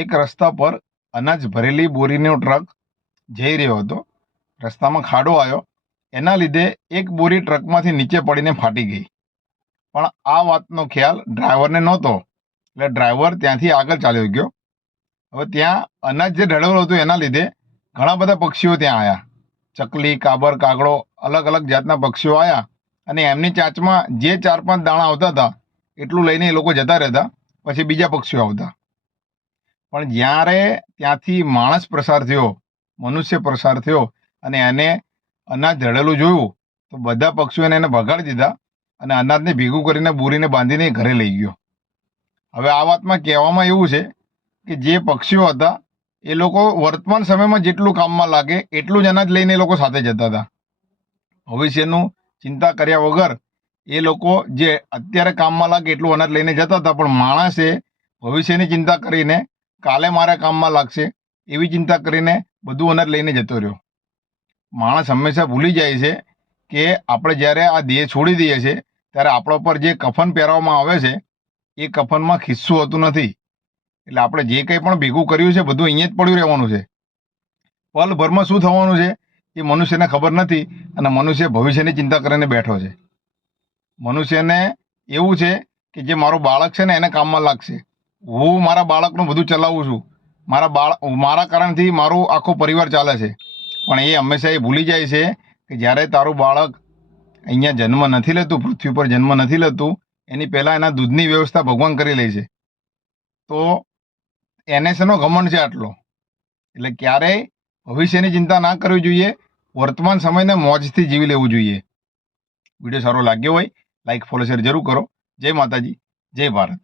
એક રસ્તા પર અનાજ ભરેલી બોરીનો ટ્રક જઈ રહ્યો હતો. રસ્તામાં ખાડો આવ્યો, એના લીધે એક બોરી ટ્રકમાંથી નીચે પડીને ફાટી ગઈ. પણ આ વાતનો ખ્યાલ ડ્રાઈવરને નહોતો, એટલે ડ્રાઈવર ત્યાંથી આગળ ચાલ્યો ગયો. હવે ત્યાં અનાજ જે ઢળેલું હતું એના લીધે ઘણા બધા પક્ષીઓ ત્યાં આવ્યા. ચકલી, કાબર, કાગડો, અલગ અલગ જાતના પક્ષીઓ આવ્યા અને એમની ચાંચમાં જે 4-5 દાણા આવતા હતા એટલું લઈને એ લોકો જતા રહેતા, પછી બીજા પક્ષીઓ આવતા. પણ જ્યારે ત્યાંથી માણસ પ્રસાર થયો, મનુષ્ય પ્રસાર થયો અને એને અનાજ ઢળેલું જોયું તો બધા પક્ષીઓને એને ભગાડી દીધા અને અનાજને ભેગું કરીને બોરીને બાંધીને ઘરે લઈ ગયો. હવે આ વાતમાં કહેવામાં એવું છે કે જે પક્ષીઓ હતા એ લોકો વર્તમાન સમયમાં જેટલું કામમાં લાગે એટલું જ અનાજ લઈને એ લોકો સાથે જતા હતા. ભવિષ્યનું ચિંતા કર્યા વગર એ લોકો જે અત્યારે કામમાં લાગે એટલું અનાજ લઈને જતા હતા. પણ માણસે ભવિષ્યની ચિંતા કરીને કાલે મારા કામમાં લાગશે એવી ચિંતા કરીને બધું અનાજ લઈને જતો રહ્યો. માણસ હંમેશા ભૂલી જાય છે કે આપણે જ્યારે આ દેહ છોડી દઈએ છીએ ત્યારે આપણા પર જે કફન પહેરવામાં આવે છે એ કફનમાં ખિસ્સું હોતું નથી. એટલે આપણે જે કંઈ પણ ભેગું કર્યું છે બધું અહીંયા જ પડ્યું રહેવાનું છે. પલભરમાં શું થવાનું છે એ મનુષ્યને ખબર નથી અને મનુષ્ય ભવિષ્યની ચિંતા કરીને બેઠો છે. મનુષ્યને એવું છે કે જે મારું બાળક છે ને એને કામમાં લાગશે, હું મારા બાળકનું બધું ચલાવું છું, મારા કારણથી મારો આખો પરિવાર ચાલે છે. પણ એ હંમેશા એ ભૂલી જાય છે કે જ્યારે તારું બાળક અહીંયા જન્મ નથી લેતું, પૃથ્વી પર જન્મ નથી લેતું, એની પહેલાં એના દૂધની વ્યવસ્થા ભગવાન કરી લે છે. તો એને શેનો ઘમંડ છે આટલો? એટલે ક્યારેય ભવિષ્યની ચિંતા ના કરવી જોઈએ, વર્તમાન સમયને મોજથી જીવી લેવું જોઈએ. વિડીયો સારો લાગ્યો હોય લાઈક, ફોલો, શેર જરૂર કરો. જય માતાજી, જય ભારત.